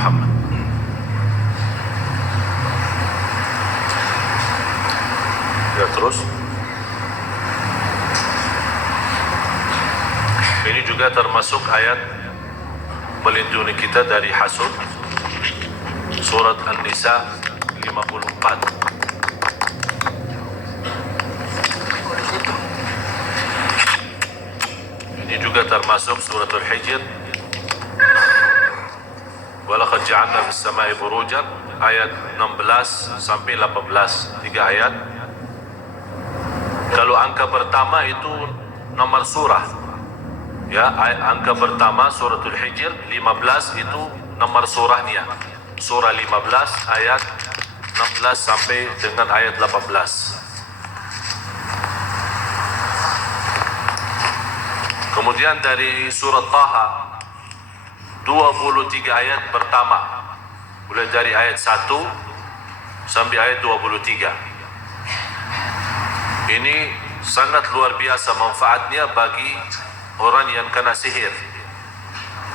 Muhammad. Ya, terus ini juga termasuk ayat melindungi kita dari hasud. Surat An-Nisa 54. Ini juga termasuk suratul Hijr. Walaqad ja'alna fis samai burujan, ayat 16 sampai 18, 3 ayat. Kalau angka pertama itu nomor surah, ya, angka pertama suratul Hijr 15 itu nomor surahnya, surah 15 ayat 16 sampai dengan ayat 18. Kemudian dari surat Taha 23 ayat pertama, mulai dari ayat 1 sampai ayat 23. Ini sangat luar biasa manfaatnya bagi orang yang kena sihir.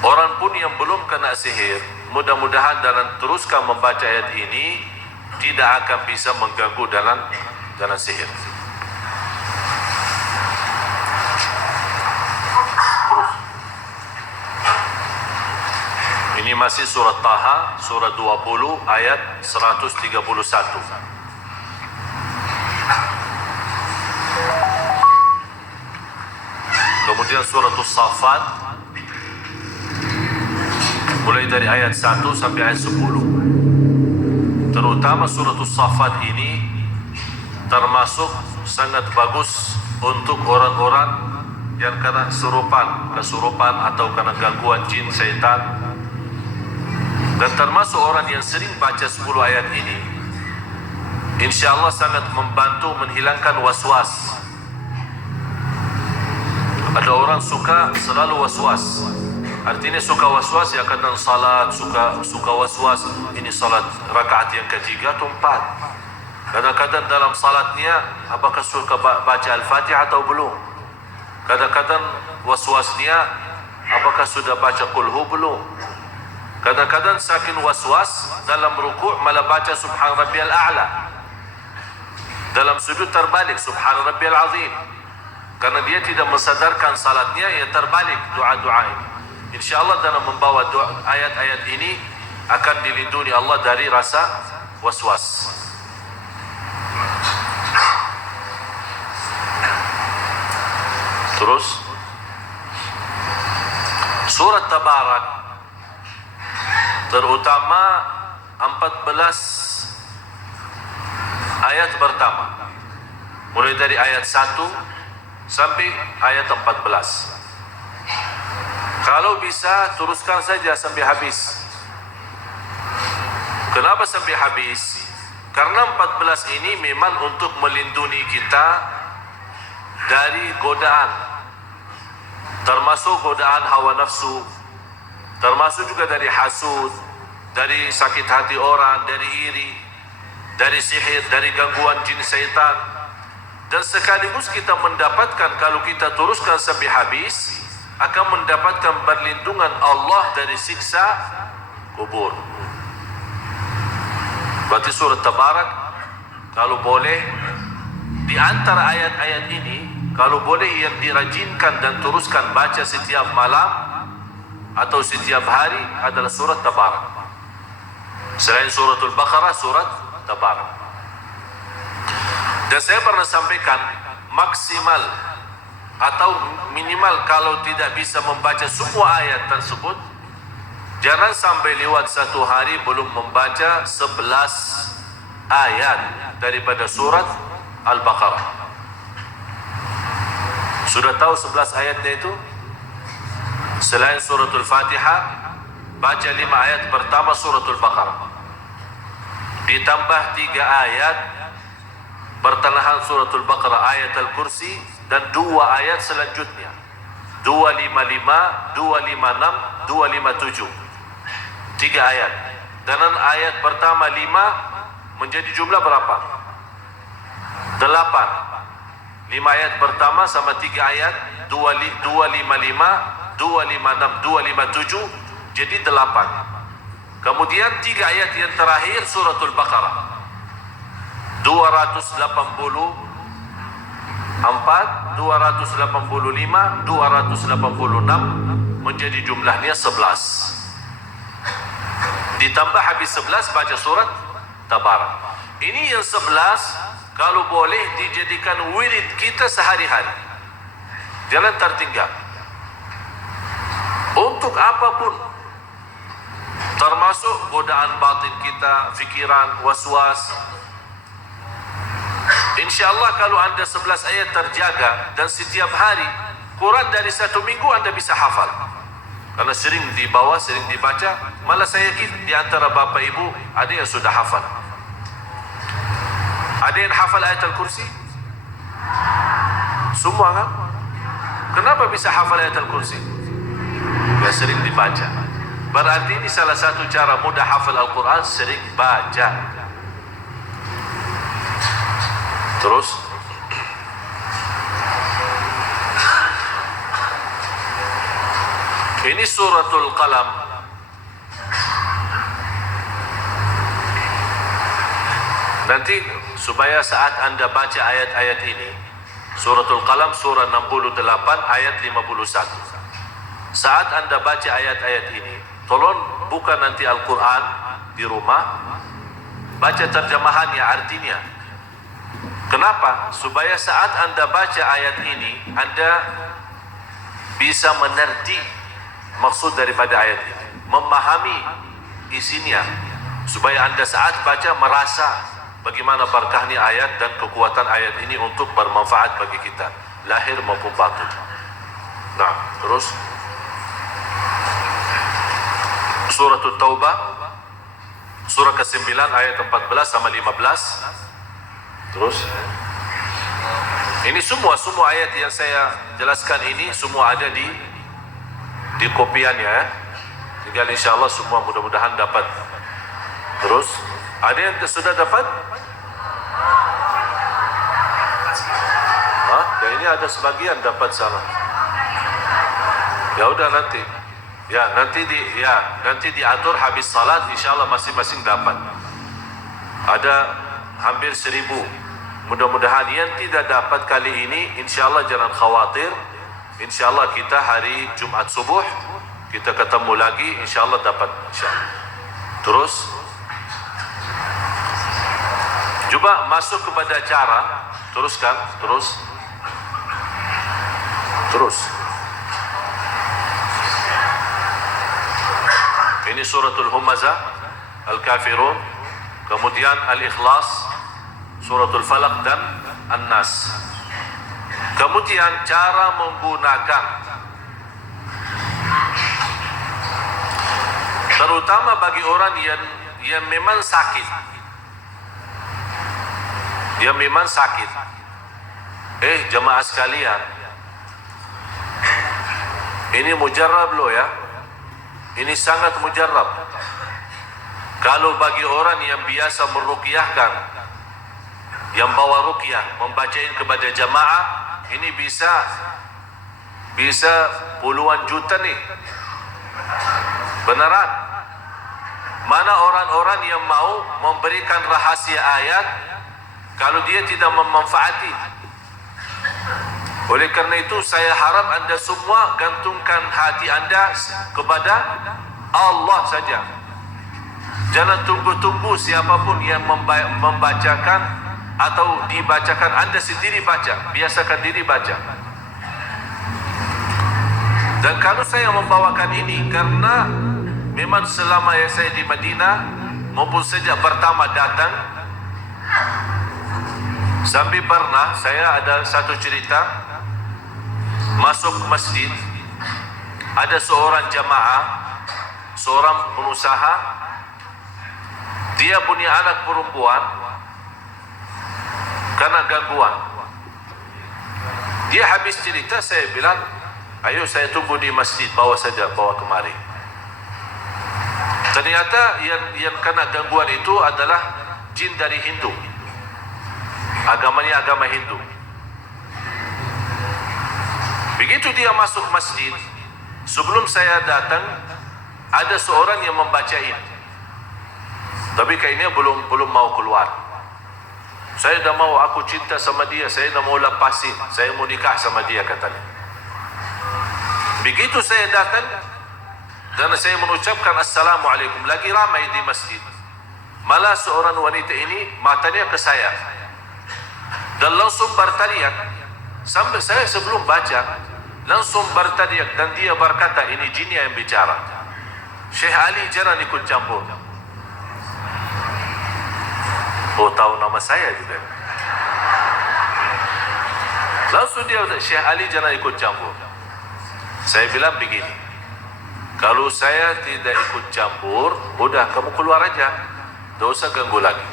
Orang pun yang belum kena sihir, mudah-mudahan dalam teruskan membaca ayat ini tidak akan bisa mengganggu dalam sihir. Ini masih surat Taha, surat 20 ayat 131. Kemudian surat As-Saffat mulai dari ayat 1 sampai ayat 10. Terutama surat As-Saffat ini termasuk sangat bagus untuk orang-orang yang kena kesurupan atau kena gangguan jin, syaitan. Dan termasuk orang yang sering baca 10 ayat ini, insya Allah sangat membantu menghilangkan was-was. Ada orang suka selalu was-was. Artinya suka was-was, ya, kadang salat suka was-was. Ini salat rakaat yang ketiga atau 4. Kadang-kadang dalam salatnya apakah suka baca Al-Fatihah atau belum. Kadang-kadang was-wasnya apakah sudah baca Qul Hu belum. Kadang-kadang saking was-was dalam rukuk malah baca Subhan Rabbiyal A'la. Dalam sujud terbalik Subhan Rabbiyal Azim. Karena dia tidak mensadarkan salatnya, ya terbalik doa-doa ini. InsyaAllah dalam membawa ayat-ayat ini akan dilindungi Allah dari rasa was-was. Terus surat Tabarak, terutama 14 ayat pertama, mulai dari ayat 1 sampai ayat 14. Kalau bisa teruskan saja sampai habis. Kenapa sampai habis? Karena 14 ini memang untuk melindungi kita dari godaan, termasuk godaan hawa nafsu, termasuk juga dari hasud, dari sakit hati orang, dari iri, dari sihir, dari gangguan jin syaitan. Dan sekaligus kita mendapatkan, kalau kita teruskan sampai habis, akan mendapatkan perlindungan Allah dari siksa kubur. Berarti surat Tabarak, kalau boleh di antara ayat-ayat ini, kalau boleh yang dirajinkan dan teruskan baca setiap malam atau setiap hari adalah surat Tabarak. Selain suratul Baqarah, surat Tabarak. Dan saya pernah sampaikan, maksimal atau minimal kalau tidak bisa membaca semua ayat tersebut, jangan sampai lewat satu hari belum membaca 11 ayat daripada surat Al-Baqarah. Sudah tahu 11 ayatnya itu? Selain suratul Fatihah, baca 5 ayat pertama suratul Baqarah, ditambah 3 ayat pertengahan suratul Baqarah, ayat Al-Kursi, dan 2 ayat selanjutnya, 255, 256, 257, 3 ayat. Dan ayat pertama 5 menjadi jumlah berapa? 8. 5 ayat pertama sama 3 ayat, 255, 256, 257, jadi 8. Kemudian 3 ayat yang terakhir suratul Baqarah 284, 285, 286 menjadi jumlahnya 11. Ditambah habis 11 baca surat Tabarak. Ini yang 11 kalau boleh dijadikan wirid kita sehari-hari. Jangan tertinggal. Untuk apapun, termasuk godaan batin kita, fikiran, waswas. InsyaAllah kalau anda 11 ayat terjaga dan setiap hari Quran dari 1 minggu anda bisa hafal. Karena sering dibawa, sering dibaca. Malah saya yakin di antara bapak ibu ada yang sudah hafal. Ada yang hafal ayat Al-Kursi? Semua kan? Kenapa bisa hafal ayat Al-Kursi? Ya sering dibaca. Berarti ini salah satu cara mudah hafal Al-Quran, sering baca. Terus ini suratul Qalam. Nanti supaya saat anda baca ayat-ayat ini, suratul Qalam surah 68 ayat 51. Saat anda baca ayat-ayat ini, tolong buka nanti Al-Quran di rumah, baca terjemahannya, artinya. Kenapa? Supaya saat anda baca ayat ini, anda bisa mengerti maksud daripada ayat ini, memahami isinya, supaya anda saat baca merasa bagaimana berkahnya ayat dan kekuatan ayat ini untuk bermanfaat bagi kita, lahir maupun batin. Nah, terus suratul Taubah surah ke-9 ayat 14 sama 15. Terus ini semua ayat yang saya jelaskan ini semua ada di kopiannya ya. Tinggal insyaallah semua mudah-mudahan dapat. Terus ada yang sudah dapat? Ya ini ada sebagian dapat sama. Ya udah nanti. Nanti diatur habis salat insyaallah masing-masing dapat. Ada hampir 1000. Mudah-mudahan yang tidak dapat kali ini insyaallah jangan khawatir. Insyaallah kita hari Jumat subuh kita ketemu lagi, insyaallah dapat insyaallah. Terus coba masuk kepada cara, teruskan, terus. Ini suratul Humazah, Al-Kafirun, kemudian Al-Ikhlas, suratul Falaq dan An-Nas. Kemudian cara menggunakan, terutama bagi orang yang memang sakit. Jemaah sekalian, ini mujarrab loh ya. Ini sangat mujarrab. Kalau bagi orang yang biasa meruqyahkan, yang bawa ruqyah, membacain kepada jamaah, ini bisa puluhan juta nih. Beneran. Mana orang-orang yang mau memberikan rahasia ayat kalau dia tidak memanfaati. Oleh karena itu saya harap anda semua gantungkan hati anda kepada Allah saja. Jangan tunggu-tunggu siapapun yang membacakan atau dibacakan, anda sendiri baca, biasakan diri baca. Dan kalau saya membawakan ini karena memang selama yang saya di Madinah maupun sejak pertama datang, sampai pernah saya ada satu cerita masuk masjid, ada seorang jamaah, seorang pengusaha, dia punya anak perempuan karena gangguan. Dia habis cerita, saya bilang, ayo saya tunggu di masjid, bawa kemari. Ternyata yang kena gangguan itu adalah jin dari Hindu. Agamanya agama Hindu. Begitu dia masuk masjid, sebelum saya datang, ada seorang yang membacain. Tapi kayaknya belum mau keluar. Saya dah mau, aku cinta sama dia, saya dah mau lepasin, saya mau nikah sama dia, katanya. Begitu saya datang dan saya mengucapkan Assalamualaikum, lagi ramai di masjid, malah seorang wanita ini matanya ke saya dan langsung berteriak. Sampai saya sebelum baca langsung berteriak, dan dia berkata, ini jin yang bicara. Syekh Ali jangan ikut campur. Oh, tahu nama saya juga. Langsung dia kata, Syekh Ali jangan ikut campur. Saya bilang begini, kalau saya tidak ikut campur, udah kamu keluar aja, tidak usah ganggu lagi.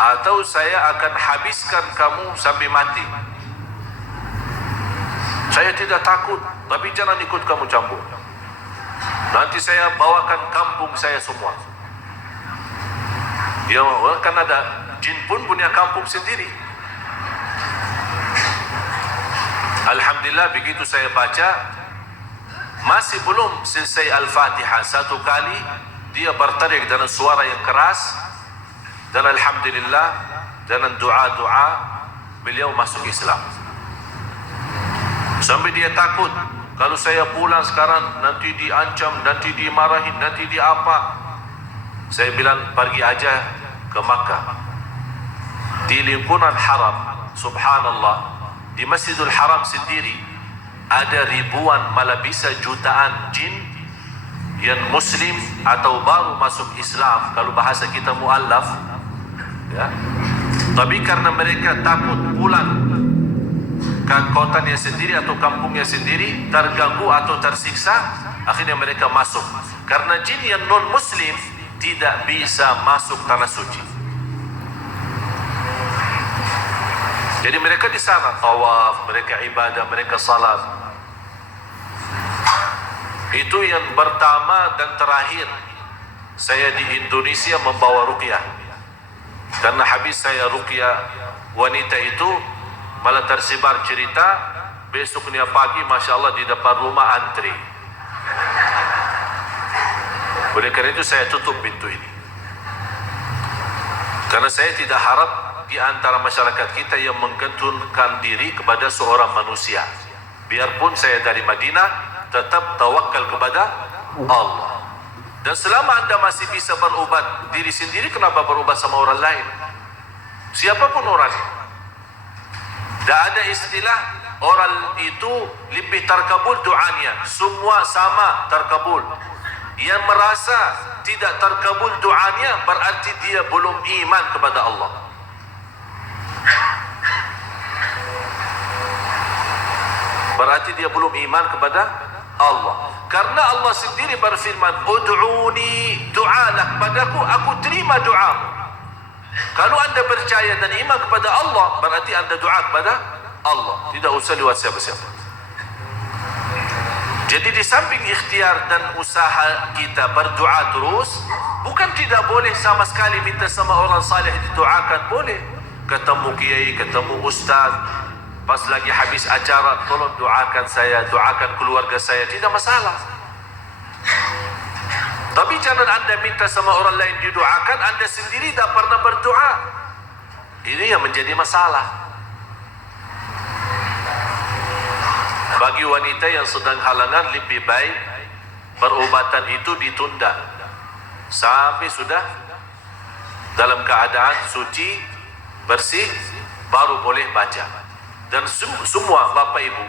Atau saya akan habiskan kamu sampai mati. Saya tidak takut, tapi jangan ikut kamu campur. Nanti saya bawakan kampung saya semua. Ya, kan ada jin pun punya kampung sendiri. Alhamdulillah, begitu saya baca, masih belum selesai Al-Fatihah, satu kali dia berteriak dengan suara yang keras, dan Alhamdulillah dengan doa-doa beliau masuk Islam. Sampai dia takut, kalau saya pulang sekarang nanti diancam, nanti dimarahin, nanti di apa. Saya bilang, pergi aja ke Makkah. Di lingkungan haram, subhanallah, di Masjidul Haram sendiri ada ribuan, malah bisa jutaan jin yang muslim atau baru masuk Islam, kalau bahasa kita mu'allaf, ya. Tapi karena mereka takut pulang ke kotanya sendiri atau kampungnya sendiri, terganggu atau tersiksa, akhirnya mereka masuk. Karena jin yang non muslim tidak bisa masuk tanah suci. Jadi mereka di sana tawaf, mereka ibadah, mereka salat. Itu yang pertama dan terakhir saya di Indonesia membawa ruqyah. Karena habis saya ruqyah wanita itu, malah tersebar cerita, besoknya pagi Masya Allah di depan rumah antri. Oleh karena itu saya tutup pintu ini, karena saya tidak harap di antara masyarakat kita yang menggantungkan diri kepada seorang manusia. Biarpun saya dari Madinah, tetap tawakal kepada Allah. Dan selama anda masih bisa berubat diri sendiri, kenapa berubat sama orang lain? Siapapun orangnya. Tak ada istilah orang itu lebih terkabul doanya. Semua sama terkabul. Yang merasa tidak terkabul doanya berarti dia belum iman kepada Allah. Berarti dia belum iman kepada Allah. Karena Allah sendiri berfirman, ud'uni, doalah padaku, aku terima doamu. Kalau anda percaya dan iman kepada Allah, berarti anda doa kepada Allah, tidak usah lewat siapa-siapa. Jadi di samping ikhtiar dan usaha kita berdoa terus, bukan tidak boleh sama sekali minta sama orang saleh didoakan, boleh. Ketemu kiai, ketemu ustaz, pas lagi habis acara, tolong doakan saya, doakan keluarga saya, tidak masalah. Tapi jangan anda minta sama orang lain didoakan, anda sendiri tak pernah berdoa. Ini yang menjadi masalah. Bagi wanita yang sedang halangan, lebih baik perubatan itu ditunda sampai sudah dalam keadaan suci, bersih, baru boleh baca. Dan semua bapak ibu,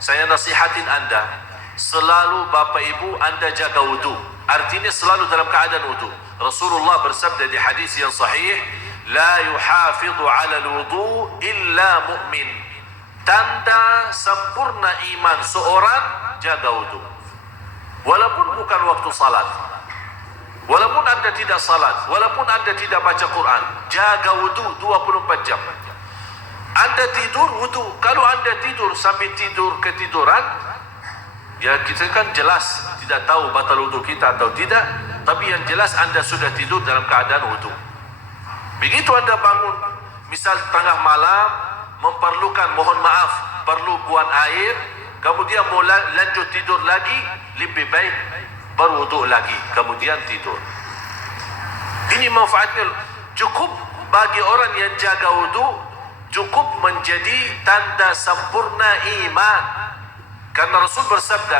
saya nasihatin anda, selalu bapak ibu anda jaga wudu. Artinya selalu dalam keadaan wudu. Rasulullah bersabda di hadis yang sahih, la yuhafidhu ala al-wudu illa mu'min. Tanda sempurna iman seorang jaga wudu. Walaupun bukan waktu salat, walaupun anda tidak salat, walaupun anda tidak baca Quran, jaga wudu 24 jam. Anda tidur wudu. Kalau anda tidur sampai tidur ketiduran, ya kita kan jelas tidak tahu batal wudu kita atau tidak, tapi yang jelas anda sudah tidur dalam keadaan wudu. Begitu anda bangun, misal tengah malam, memerlukan, mohon maaf, perlu buang air, kemudian mau lanjut tidur lagi, lebih baik berwudu lagi, kemudian tidur. Ini Ini manfaatnya cukup bagi orang yang jaga wudu, cukup menjadi tanda sempurna iman. Karena Rasul bersabda,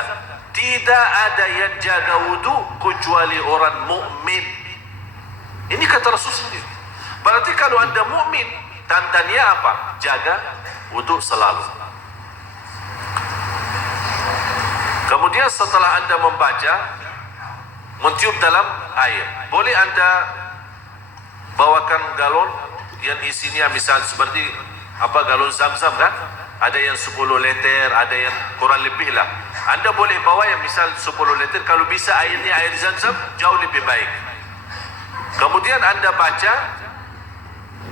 tidak ada yang jaga wudu kecuali orang mukmin. Ini kata Rasul sendiri. Berarti kalau anda mukmin, tandanya apa? Jaga wudu selalu. Kemudian setelah anda membaca, mentiup dalam air, boleh anda bawakan galon yang isinya misal seperti galon Zam-Zam kan? Ada yang 10 liter, ada yang kurang lebih lah. Anda boleh bawa yang misal 10 liter, kalau bisa airnya air Zam-Zam jauh lebih baik. Kemudian anda baca,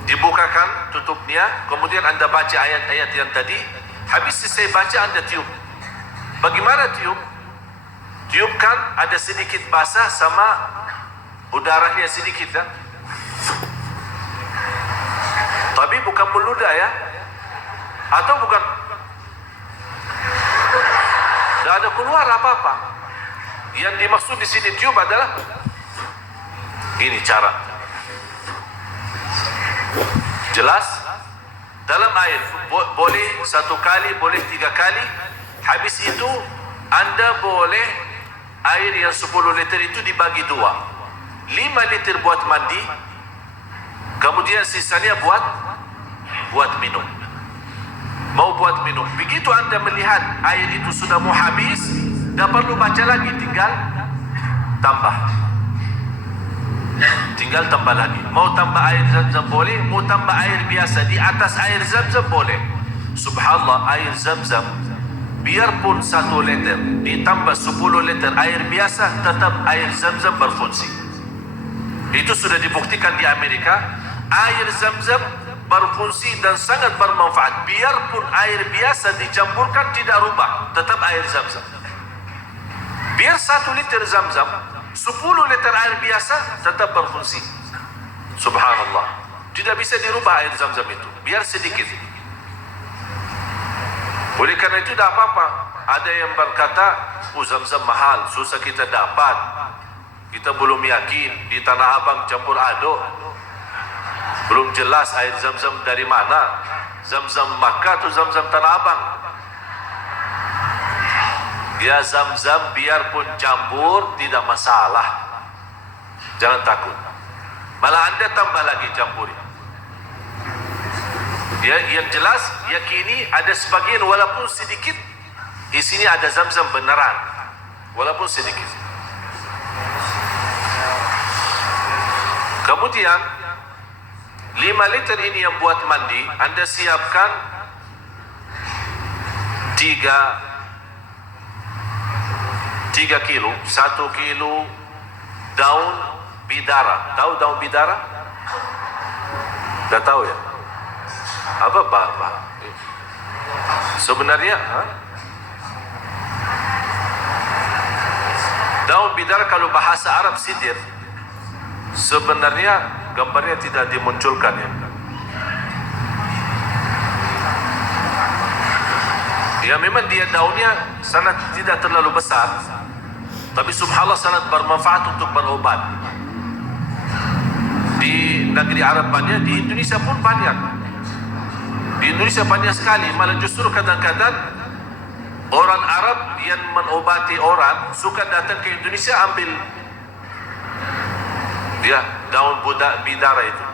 dibukakan tutupnya, kemudian anda baca ayat-ayat yang tadi. Habis selesai baca anda tiup. Bagaimana tiup? Tiupkan ada sedikit basah sama udaranya sedikit ya. Tapi bukan meludah ya. Atau bukan, tidak ada keluar apa-apa. Yang dimaksud di sini tiup adalah ini cara. Jelas? Dalam air boleh 1 kali, boleh 3 kali. Habis itu anda boleh air yang 10 liter itu dibagi 2. 5 liter buat mandi, kemudian sisanya buat minum. Mau buat minum. Begitu anda melihat air itu sudah mau habis, tak perlu baca lagi, tinggal tambah. Tinggal tambah lagi. Mau tambah air Zam-Zam boleh, mau tambah air biasa di atas air Zam-Zam boleh. Subhanallah, air Zam-Zam biarpun 1 liter ditambah 10 liter air biasa, tetap air Zam-Zam berfungsi. Itu sudah dibuktikan di Amerika. Air Zam-Zam berfungsi dan sangat bermanfaat. Biarpun air biasa dicampurkan tidak rubah, tetap air Zam-Zam. Biar 1 liter Zam-Zam, 10 liter air biasa tetap berfungsi. Subhanallah, tidak bisa dirubah air Zam-Zam itu, biar sedikit. Oleh karena itu tidak apa-apa. Ada yang berkata, Zam-Zam mahal, susah kita dapat, kita belum yakin, di Tanah Abang campur aduk, belum jelas air Zam-Zam dari mana, Zam-Zam Makkah atau Zam-Zam Tanah Abang. Ya, Zam-Zam biarpun campur tidak masalah, jangan takut. Malah anda tambah lagi campuri. Ya, yang jelas yakini ada sebagian walaupun sedikit isinya ada Zam-Zam beneran, walaupun sedikit. Kemudian 5 liter ini yang buat mandi, anda siapkan 3 kilo, 1 kilo daun bidara. Tahu daun bidara? Dah tahu ya? Apa sebenarnya daun bidara kalau bahasa Arab sidir, sebenarnya gambarnya tidak dimunculkan ya. Ya memang dia daunnya sangat tidak terlalu besar, tapi subhanallah sangat bermanfaat untuk berobat. Di negeri Arab banyak, di Indonesia pun banyak. Di Indonesia banyak sekali. Malah justru kadang-kadang orang Arab yang menobati orang suka datang ke Indonesia ambil dia daun bidara itu.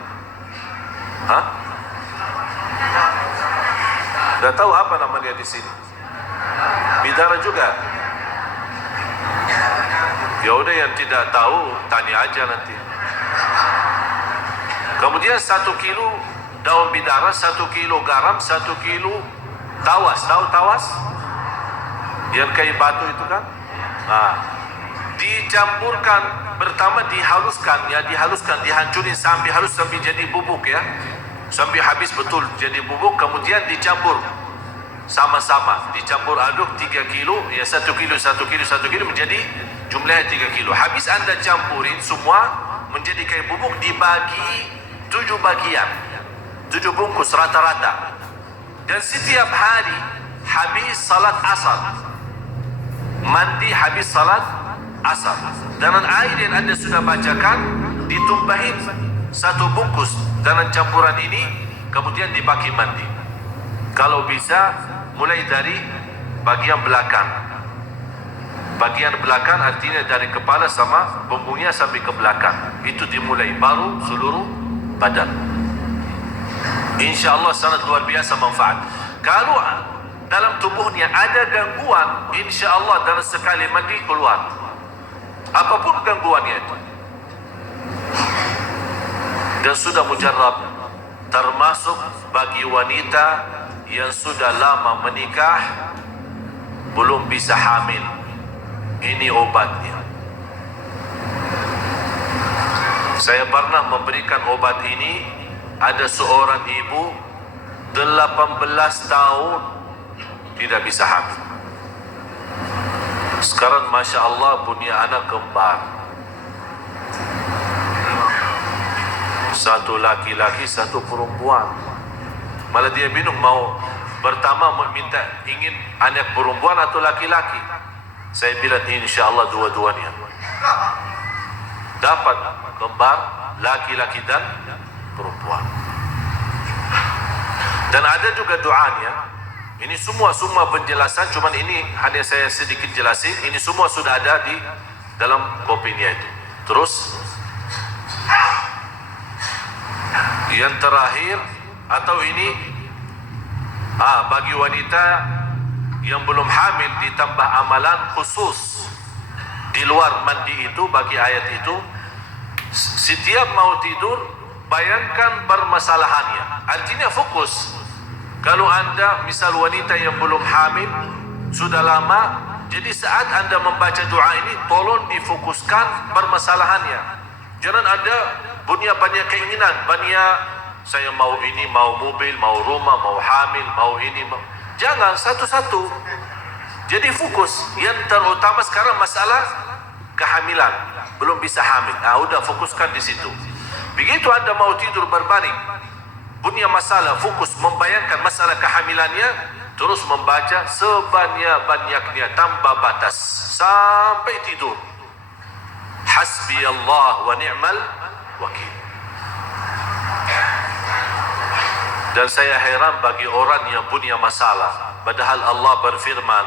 Hah? Dah tahu apa nama dia di sini? Bidara juga. Ya udah, yang tidak tahu tanya aja nanti. Kemudian 1 kilo daun bidara, 1 kilo garam, 1 kilo tawas. Tahu tawas? Yang kayu batu itu kan? Nah, dicampurkan, pertama dihaluskan ya, dihancurin sampai halus, sampai jadi bubuk ya, sampai habis betul jadi bubuk. Kemudian dicampur sama-sama, dicampur aduk 3 kilo ya, 1 kilo menjadi jumlahnya 3 kilo. Habis anda campurin semua menjadi kayak bubuk, dibagi 7 bagian, 7 bungkus rata-rata. Dan setiap hari habis salat asar, mandi habis salat asar, dengan air yang anda sudah bacakan ditumbahin satu bungkus dalam campuran ini, kemudian dipakai mandi. Kalau bisa mulai dari bagian belakang. Bagian belakang artinya dari kepala sama punggungnya sampai ke belakang. Itu dimulai, baru seluruh badan. InsyaAllah sangat luar biasa manfaat. Kalau dalam tubuhnya ada gangguan, InsyaAllah dalam sekali mandi keluar. Apapun gangguannya itu. Dan sudah mujarab, termasuk bagi wanita yang sudah lama menikah belum bisa hamil. Ini obatnya. Saya pernah memberikan obat ini. Ada seorang ibu 18 tahun tidak bisa hamil. Sekarang Masya Allah punya anak kembar, satu laki-laki satu perempuan. Malah dia bingung mau pertama meminta ingin anak perempuan atau laki-laki. Saya bilang insya Allah dua-duanya dapat kembar, laki-laki dan perempuan. Dan ada juga doanya. Ini semua penjelasan, cuman ini hanya saya sedikit jelasin. Ini semua sudah ada di dalam kopinya itu. Terus yang terakhir, atau ini bagi wanita yang belum hamil ditambah amalan khusus di luar mandi itu. Bagi ayat itu, setiap mau tidur bayangkan permasalahannya, artinya fokus. Kalau anda misal wanita yang belum hamil sudah lama, jadi saat anda membaca doa ini tolong difokuskan permasalahannya. Jangan anda punya banyak keinginan, banyak saya mau ini, mau mobil, mau rumah, mau hamil, mau ini, jangan satu-satu. Jadi fokus. Yang terutama sekarang masalah kehamilan, belum bisa hamil. Udah fokuskan di situ. Begitu anda mau tidur berbaring, punya masalah, fokus membayangkan masalah kehamilannya, terus membaca sebanyak-banyaknya tanpa batas sampai tidur. Hasbi Allah wa ni'mal wakil. Dan saya heran bagi orang yang punya masalah, padahal Allah berfirman,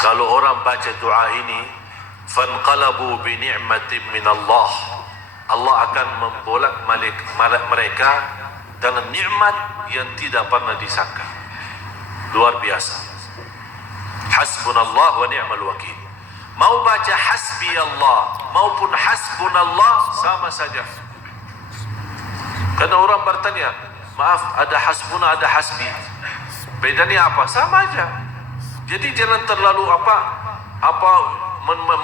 kalau orang baca doa ini, fanqalabu bi ni'matin min Allah, Allah akan membolak-balik mereka dengan nikmat yang tidak pernah disangka. Luar biasa. Hasbunallah wa ni'mal wakil. Mau baca hasbi Allah maupun hasbunallah sama saja. Karena orang bertanya, maaf, ada hasbuna, ada hasbi, bedanya apa? Sama aja. Jadi jangan terlalu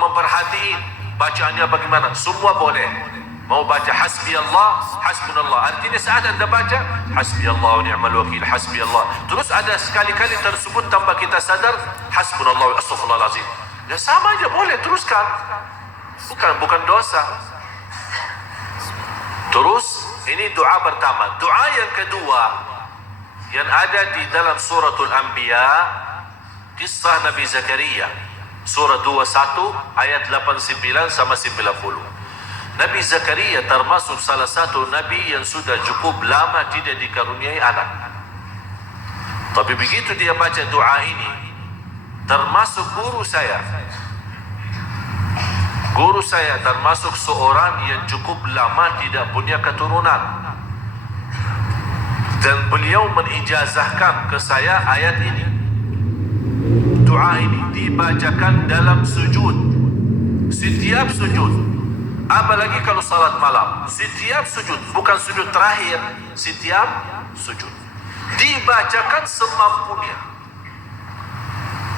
memperhatiin bacaannya bagaimana. Semua boleh. Mau baca hasbi Allah, hasbunallah, artinya saat anda baca hasbi Allah wa ni'mal wakil, hasbi Allah, terus ada sekali-kali tersebut tanpa kita sadar hasbunallah wa astaghfirullahalazim, ya sama aja, boleh teruskan, bukan dosa. Terus ini doa pertama. Doa yang kedua yang ada di dalam suratul Anbiya, kisah Nabi Zakaria, surah 21 ayat 89 sama 90. Nabi Zakaria termasuk salah satu nabi yang sudah cukup lama tidak dikaruniai anak. Tapi begitu dia baca doa ini, termasuk guru saya termasuk seorang yang cukup lama tidak punya keturunan, dan beliau menijazahkan ke saya ayat ini. Doa ini dibacakan dalam sujud, setiap sujud, apalagi kalau salat malam, setiap sujud, bukan sujud terakhir, setiap sujud dibacakan semampunya.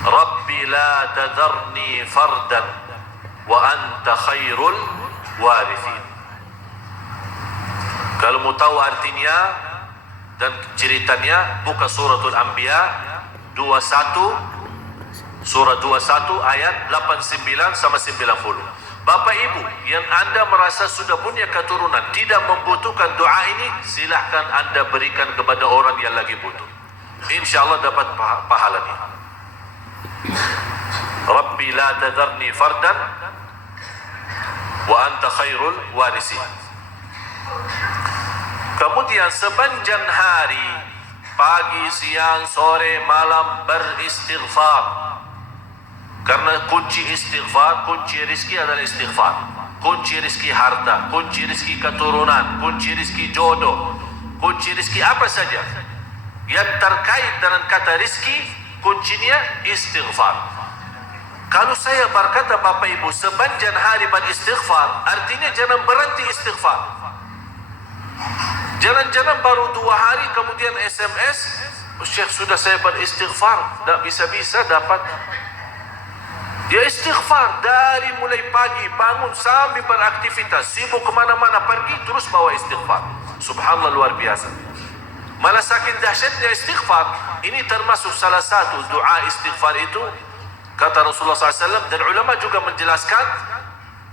Rabbi la tadharni fardan wa anta khairul warithin. Kalau mau tahu artinya dan ceritanya, buka suratul Anbiya 21, surah 21 ayat 89 sama 90. Bapak ibu yang anda merasa sudah punya keturunan tidak membutuhkan doa ini, silahkan anda berikan kepada orang yang lagi butuh. InsyaAllah dapat pahalanya. Rabbi la tadharni fardan wa anta khairul warisin. Kemudian sepanjang hari, pagi, siang, sore, malam beristighfar. Karena kunci istighfar, kunci rizki adalah istighfar. Kunci rizki harta, kunci rizki keturunan, kunci rizki jodoh, kunci rizki apa saja yang terkait dengan kata rizki, kuncinya istighfar. Kalau saya berkata Bapak Ibu sepanjang hari beristighfar, artinya jangan berhenti istighfar. Jangan-jangan baru 2 hari kemudian SMS, Syekh sudah saya beristighfar, tak bisa-bisa dapat. Dia istighfar dari mulai pagi bangun sampai beraktivitas, sibuk kemana-mana pergi terus bawa istighfar. Subhanallah, luar biasa. Malah saking dahsyatnya istighfar, ini termasuk salah satu doa istighfar itu, kata Rasulullah SAW, dan ulama juga menjelaskan,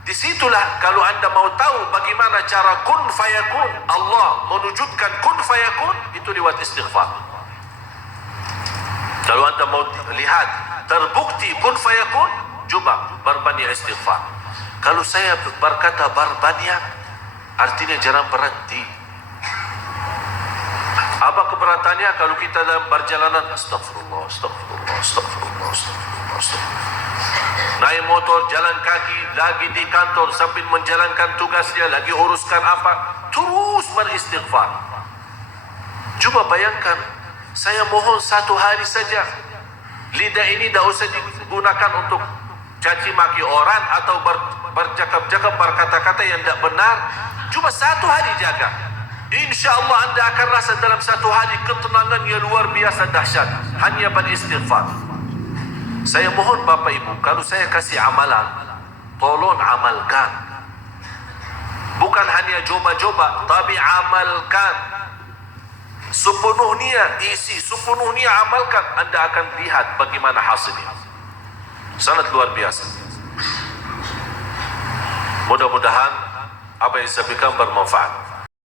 disitulah kalau anda mau tahu bagaimana cara kun fayakun, Allah menwujudkan kun fayakun, itu lewat istighfar. Kalau anda mau lihat terbukti kun fayakun, coba berbanyak istighfar. Kalau saya berkata berbanyak, artinya jangan berhenti. Apa keberatannya kalau kita dalam perjalanan astagfirullah, astagfirullah, astagfirullah, astagfirullah, astagfirullah. Naik motor, jalan kaki, lagi di kantor sambil menjalankan tugasnya, lagi uruskan apa, terus beristighfar. Coba bayangkan, saya mohon 1 hari saja, lidah ini tidak usah digunakan untuk caci maki orang atau bercakap-cakap berkata-kata yang tidak benar. Cuma 1 hari jaga, insya Allah anda akan rasa dalam 1 hari ketenangan yang luar biasa dahsyat, hanya beristighfar. Saya mohon Bapak Ibu, kalau saya kasih amalan, tolong amalkan. Bukan hanya coba-coba, tapi amalkan. Sepenuhnya isi, sepenuhnya amalkan, anda akan lihat bagaimana hasilnya. Sangat luar biasa. Mudah-mudahan apa yang saya sampaikan bermanfaat.